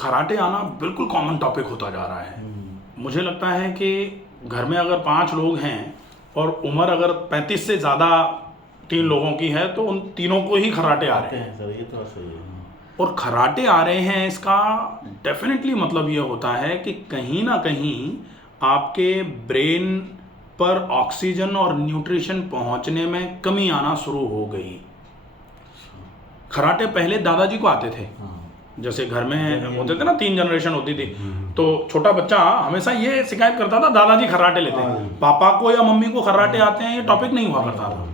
खराटे आना बिल्कुल common topic होता जा रहा है। मुझे लगता है कि घर में अगर 5 लोग हैं और उम्र अगर 35 से ज़्यादा 3 लोगों की है तो उन तीनों को ही खराटे आ रहे हैं। सर ये तो सही है। और खराटे आ रहे हैं, इसका डेफिनेटली मतलब ये होता है कि कहीं ना कहीं आपके ब्रेन पर ऑक्सीजन और न्यूट्रिशन पहुंचने में कमी आना शुरू हो गई। खराटे पहले दादाजी को आते थे, जैसे घर में होते थे ना, 3 जनरेशन होती थी, तो छोटा बच्चा हमेशा ये शिकायत करता था दादाजी खराटे लेते हैं, पापा को या मम्मी को खराटे आते हैं, ये टॉपिक नहीं हुआ करता था।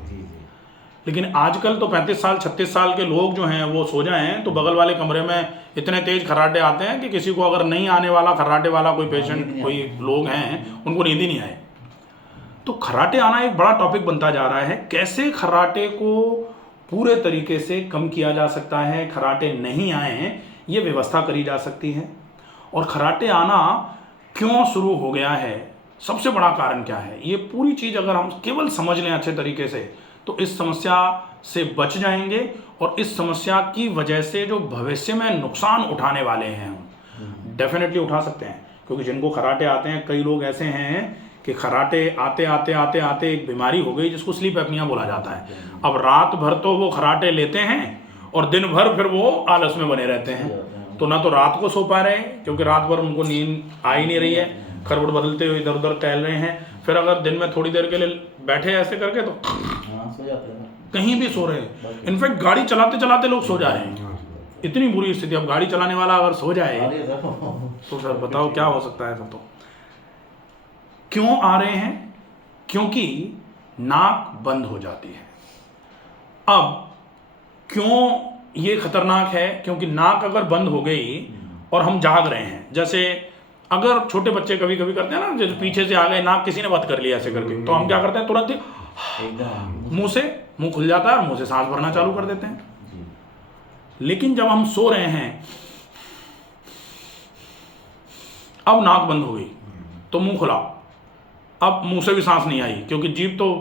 लेकिन आजकल तो 35 साल 36 साल के लोग जो हैं वो सो जाएं तो बगल वाले कमरे में इतने तेज खराटे आते हैं कि किसी को अगर नहीं आने वाला खराटे वाला कोई पेशेंट, कोई लोग हैं, उनको नींद ही नहीं आए। तो खराटे आना एक बड़ा टॉपिक बनता जा रहा है। कैसे खराटे को पूरे तरीके से कम किया जा सकता है, खराटे नहीं आए, ये व्यवस्था करी जा सकती है। और खराटे आना क्यों शुरू हो गया है, सबसे बड़ा कारण क्या है, ये पूरी चीज़ अगर हम केवल समझ लें अच्छे तरीके से तो इस समस्या से बच जाएंगे। और इस समस्या की वजह से जो भविष्य में नुकसान उठाने वाले हैं हम डेफिनेटली उठा सकते हैं। क्योंकि जिनको खराटे आते हैं, कई लोग ऐसे हैं कि खराटे आते आते आते आते एक बीमारी हो गई जिसको स्लीप एपनिया बोला जाता है। अब रात भर तो वो खराटे लेते हैं और दिन भर फिर वो आलस में बने रहते हैं। तो ना तो रात को सो पा रहे हैं क्योंकि रात भर उनको नींद आ ही नहीं रही है, खरबड़ बदलते हुए इधर उधर टहल रहे हैं। फिर अगर दिन में थोड़ी देर के लिए बैठे ऐसे करके तो सो जाते हैं, कहीं भी सो रहे हैं। इनफैक्ट गाड़ी चलाते चलाते लोग सो जा रहे हैं, इतनी बुरी स्थिति। अब गाड़ी चलाने वाला अगर सो जाए तो सर बताओ क्या हो सकता है। तो क्यों आ रहे हैं? क्योंकि नाक बंद हो जाती है। अब क्यों ये खतरनाक है? क्योंकि नाक अगर बंद हो गई और हम जाग रहे हैं, जैसे अगर छोटे बच्चे कभी कभी करते हैं ना, जैसे पीछे से आ गए, नाक किसी ने बंद कर लिया ऐसे करके, तो हम क्या करते हैं, तुरंत ही मुंह खुल जाता है और मुंह से सांस भरना चालू कर देते हैं। लेकिन जब हम सो रहे हैं, अब नाक बंद हो गई तो मुंह खुला, अब मुंह से भी सांस नहीं आई क्योंकि जीभ तो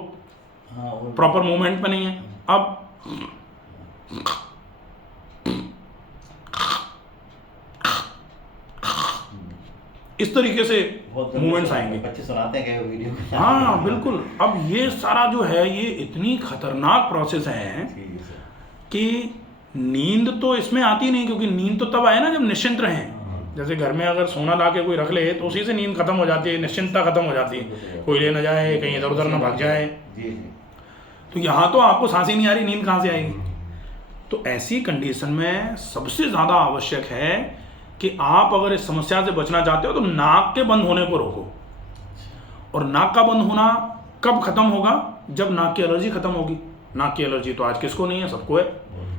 प्रॉपर मूवमेंट पे नहीं है। अब इस तरीके से मूवमेंट्स आएंगे। बच्चे सुनाते हैं वीडियो। हाँ बिल्कुल। अब ये सारा जो है ये इतनी खतरनाक प्रोसेस है कि नींद तो इसमें आती नहीं, क्योंकि नींद तो तब आए ना जब निश्चिंत रहें। जैसे घर में अगर सोना ला के कोई रख ले तो उसी से नींद खत्म हो जाती है, निश्चिंतता खत्म हो जाती है, कोई ले ना जाए, कहीं इधर उधर ना भाग जाए। तो यहाँ तो आपको सांस ही नहीं आ रही, नींद कहाँ से आएगी? तो ऐसी कंडीशन में सबसे ज़्यादा आवश्यक है कि आप अगर इस समस्या से बचना चाहते हो तो नाक के बंद होने को रोको। और नाक का बंद होना कब खत्म होगा? जब नाक की एलर्जी खत्म होगी। नाक की एलर्जी तो आज किसको नहीं है, सबको है।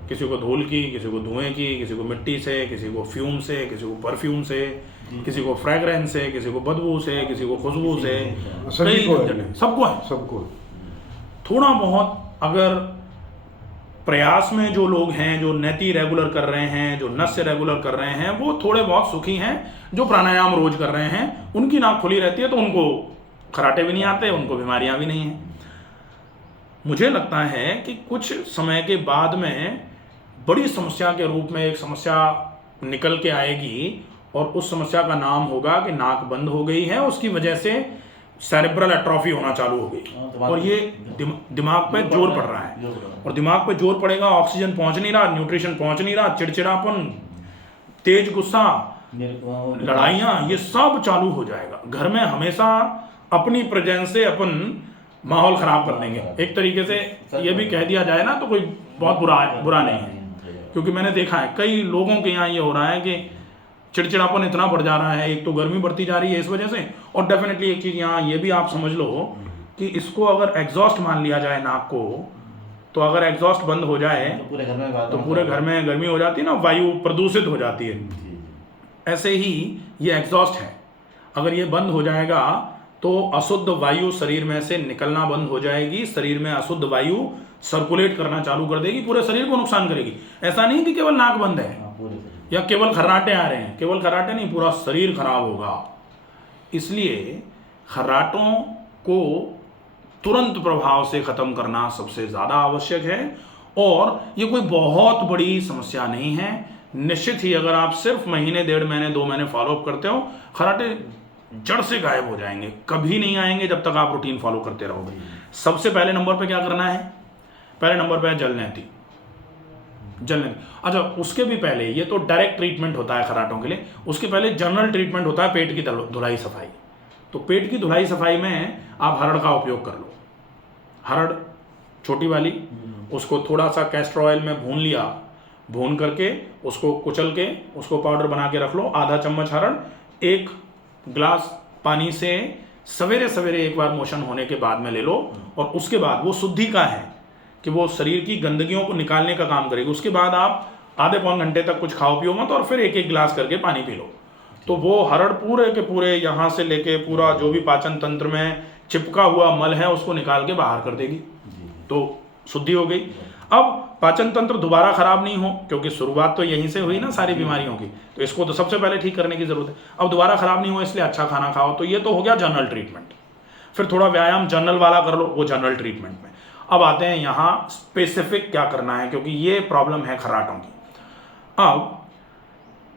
किसी को धूल की, किसी को धुएं की, किसी को मिट्टी से, किसी को फ्यूम से, किसी को परफ्यूम से, किसी को फ्रेगरेंस से, किसी को बदबू से, किसी को खुशबू से, सबको है। थोड़ा बहुत अगर प्रयास में जो लोग हैं, जो नैति रेगुलर कर रहे हैं, जो नस्य रेगुलर कर रहे हैं, वो थोड़े बहुत सुखी हैं। जो प्राणायाम रोज कर रहे हैं उनकी नाक खुली रहती है तो उनको खराटे भी नहीं आते, उनको बीमारियां भी नहीं हैं। मुझे लगता है कि कुछ समय के बाद में बड़ी समस्या के रूप में एक समस्या निकल के आएगी और उस समस्या का नाम होगा कि नाक बंद हो गई है, उसकी वजह से सेरेब्रल एट्रोफी होना चालू हो गई और ये दिमाग पे जोर पड़ रहा है। और दिमाग पे जोर पड़ेगा, ऑक्सीजन पहुंच नहीं रहा, न्यूट्रिशन पहुंच नहीं रहा, चिड़चिड़ापन, तेज गुस्सा, लड़ाइयाँ, ये सब चालू हो जाएगा। घर में हमेशा अपनी प्रेजेंस से अपन माहौल खराब कर देंगे। एक तरीके से ये भी कह दिया जाए ना तो कोई बहुत बुरा नहीं है, क्योंकि मैंने देखा है कई लोगों के यहाँ ये हो रहा है कि चिड़चिड़ापन इतना बढ़ जा रहा है। एक तो गर्मी बढ़ती जा रही है इस वजह से, और डेफिनेटली एक चीज़ यहाँ ये भी आप समझ लो कि इसको अगर एग्जॉस्ट मान लिया जाए नाक को, तो अगर एग्जॉस्ट बंद हो जाए तो पूरे घर में गर्मी हो जाती है ना, वायु प्रदूषित हो जाती है। ऐसे ही ये एग्जॉस्ट है, अगर ये बंद हो जाएगा तो अशुद्ध वायु शरीर में से निकलना बंद हो जाएगी, शरीर में अशुद्ध वायु सर्कुलेट करना चालू कर देगी, पूरे शरीर को नुकसान करेगी। ऐसा नहीं कि केवल नाक बंद है या केवल खर्राटे आ रहे हैं, केवल खर्राटे नहीं, पूरा शरीर खराब होगा। इसलिए खर्राटों को तुरंत प्रभाव से खत्म करना सबसे ज़्यादा आवश्यक है। और ये कोई बहुत बड़ी समस्या नहीं है। निश्चित ही अगर आप सिर्फ महीने, 1.5 महीने, 2 महीने फॉलोअप करते हो, खर्राटे जड़ से गायब हो जाएंगे, कभी नहीं आएंगे जब तक आप रूटीन फॉलो करते रहोगे। सबसे पहले नंबर पे क्या करना है? पहले नंबर पे है जलनेती। अच्छा, उसके भी पहले, ये तो डायरेक्ट ट्रीटमेंट होता है खर्राटों के लिए, उसके पहले जनरल ट्रीटमेंट होता है पेट की धुलाई सफाई। तो पेट की धुलाई सफाई में आप हरड़ का उपयोग कर लो। हरड़ छोटी वाली, उसको थोड़ा सा कैस्टर ऑयल में भून लिया, भून करके उसको कुचल के उसको पाउडर बना के रख लो। आधा चम्मच हरड़ 1 गिलास पानी से सवेरे सवेरे एक बार मोशन होने के बाद में ले लो, और उसके बाद वो शुद्धि का है कि वो शरीर की गंदगियों को निकालने का काम करेगी। उसके बाद आप आधे पौन घंटे तक कुछ खाओ पियो मत, और फिर 1-1 गिलास करके पानी पी लो। तो वो हरड़ पूरे के पूरे यहाँ से लेके पूरा जो भी पाचन तंत्र में चिपका हुआ मल है उसको निकाल के बाहर कर देगी, तो शुद्धि हो गई। अब पाचन तंत्र दोबारा खराब नहीं हो, क्योंकि शुरुआत तो यहीं से हुई ना सारी बीमारियों की, तो इसको तो सबसे पहले ठीक करने की जरूरत है। अब दोबारा खराब नहीं हो इसलिए अच्छा खाना खाओ। तो ये तो हो गया जनरल ट्रीटमेंट। फिर थोड़ा व्यायाम जनरल वाला कर लो, वो जनरल ट्रीटमेंट में। अब आते हैं यहाँ स्पेसिफिक क्या करना है, क्योंकि ये प्रॉब्लम है खर्राटों की। अब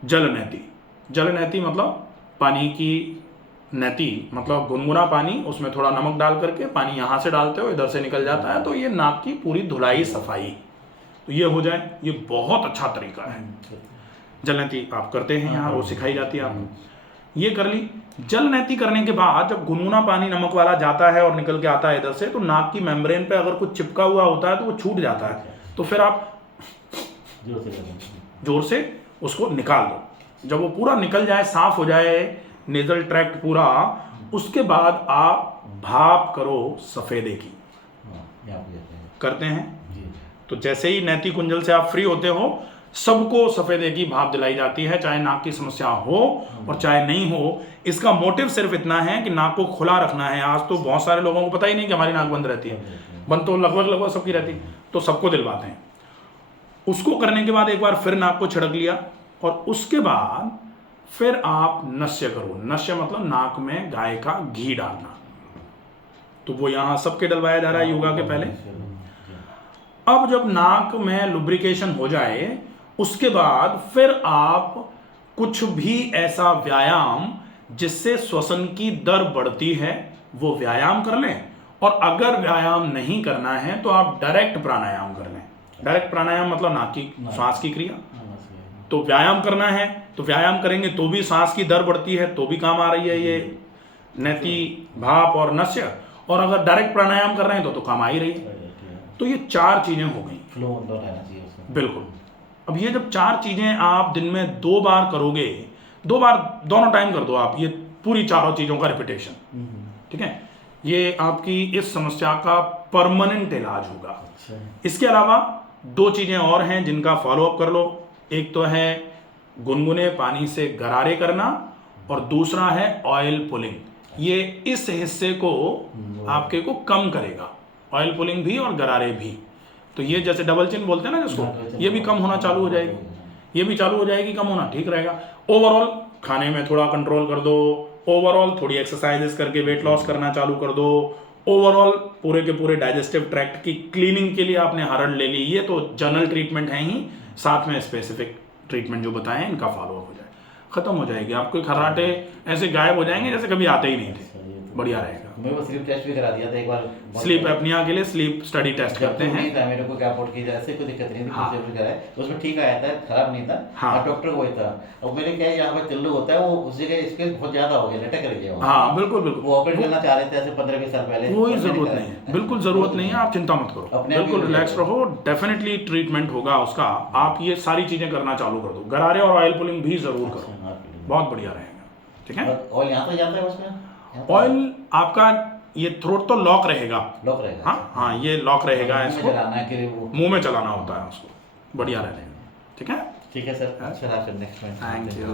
जलनेती। जलनेती मतलब पानी की नेती, मतलब गुनगुना पानी, उसमें थोड़ा नमक डाल करके पानी यहाँ से डालते हो, इधर से निकल जाता है, तो ये नाक की पूरी धुलाई सफाई, तो ये हो जाए। ये बहुत अच्छा तरीका है। जलनेती आप करते हैं यहाँ, वो सिखाई जाती है आपको, ये कर ली। जलनेती करने के बाद जब गुनगुना पानी नमक वाला जाता है और निकल के आता है इधर से, तो नाक की मेम्ब्रेन पे अगर कुछ चिपका हुआ होता है तो वो छूट जाता है। तो फिर आप जोर से उसको निकाल दो। जब वो पूरा निकल जाए, साफ हो जाए नेजल ट्रैक्ट पूरा, उसके बाद आप भाप करो सफेदे की। करते हैं। तो जैसे ही नैती कुंजल से आप फ्री होते हो, सबको सफेदे की भाप दिलाई जाती है, चाहे नाक की समस्या हो और चाहे नहीं हो। इसका मोटिव सिर्फ इतना है कि नाक को खुला रखना है। आज तो बहुत सारे लोगों को पता ही नहीं कि हमारी नाक बंद रहती है, बंद तो लगभग सबकी रहती है, तो सबको दिलवाते हैं। उसको करने के बाद एक बार फिर नाक को छिड़क लिया, और उसके बाद फिर आप नस्य करो। नस्य मतलब नाक में गाय का घी डालना, तो वो यहां सबके डलवाया जा रहा है योगा के पहले। अब जब नाक में लुब्रिकेशन हो जाए, उसके बाद फिर आप कुछ भी ऐसा व्यायाम जिससे श्वसन की दर बढ़ती है वो व्यायाम कर लें, और अगर व्यायाम नहीं करना है तो आप डायरेक्ट प्राणायाम कर लें। डायरेक्ट प्राणायाम मतलब नाक की श्वास की क्रिया। तो व्यायाम करना है तो व्यायाम करेंगे तो भी सांस की दर बढ़ती है, तो भी काम आ रही है ये नेति, भाप और नस्य। और अगर डायरेक्ट प्राणायाम कर रहे हैं तो काम आ ही रही है। तो ये 4 चीजें हो गई। फ्लो अंदर रहना चाहिए उसमें। बिल्कुल। अब ये जब 4 चीजें आप दिन में 2 बार करोगे, 2 बार दोनों टाइम कर दो आप, ये पूरी 4 चीजों का रिपीटेशन, ठीक है, ये आपकी इस समस्या का परमानेंट इलाज होगा। अच्छा। इसके अलावा 2 चीजें और हैं जिनका फॉलोअप कर लो। एक तो है गुनगुने पानी से गरारे करना, और दूसरा है ऑयल पुलिंग। ये इस हिस्से को आपके को कम करेगा, ऑयल पुलिंग भी और गरारे भी। तो ये जैसे डबल चिन बोलते हैं ना जिसको, ये भी कम होना चालू हो जाएगी, ये भी चालू हो जाएगी कम होना, ठीक रहेगा। ओवरऑल खाने में थोड़ा कंट्रोल कर दो, ओवरऑल थोड़ी एक्सरसाइजेस करके वेट लॉस करना चालू कर दो, ओवरऑल पूरे के पूरे डाइजेस्टिव ट्रैक्ट की क्लीनिंग के लिए आपने हरड़ ले ली। ये तो जनरल ट्रीटमेंट है ही, साथ में स्पेसिफिक ट्रीटमेंट जो बताएं इनका फॉलोअप हो जाए, खत्म हो जाएगी। आपके खर्राटे ऐसे गायब हो जाएंगे जैसे कभी आते ही नहीं थे। बढ़िया रहेगा। मैं वो स्लीप टेस्ट भी करा दिया था एक बार। स्लीप एपनिया के लिए स्लीप स्टडी टेस्ट करते हैं। नहीं था मेरे को, क्या पोर्ट की ऐसे कोई दिक्कत नहीं थी। हाँ। कराया उसमें ठीक आया था, खराब नहीं था। हाँ। और डॉक्टर को वही था। अब मेरे क्या यहाँ पर तिल्लू होता है, वो उस जगह स्पेस बहुत ज्यादा हो गया, लटक रही है। हाँ बिल्कुल बिल्कुल। वो ऑपरेट करना चाह रहे थे ऐसे 15-20 साल पहले। कोई जरूरत नहीं है, बिल्कुल जरूरत नहीं है, आप चिंता मत करो, बिल्कुल रिलैक्स रहो। डेफिनेटली ट्रीटमेंट होगा उसका। आप ये सारी चीजें करना चालू कर दो, गरारे और ऑयल पुलिंग भी जरूर करो, बहुत बढ़िया रहेगा। ठीक है। ऑयल यहाँ तक जाता है उसमें? ऑयल आपका ये थ्रोट तो लॉक रहेगा। लॉक रहेगा। हाँ हाँ, ये लॉक रहेगा, इसको मुंह में चलाना होता है उसको, बढ़िया रहेगा। ठीक है। ठीक है सर, अच्छा नेक्स्ट में। Thank you.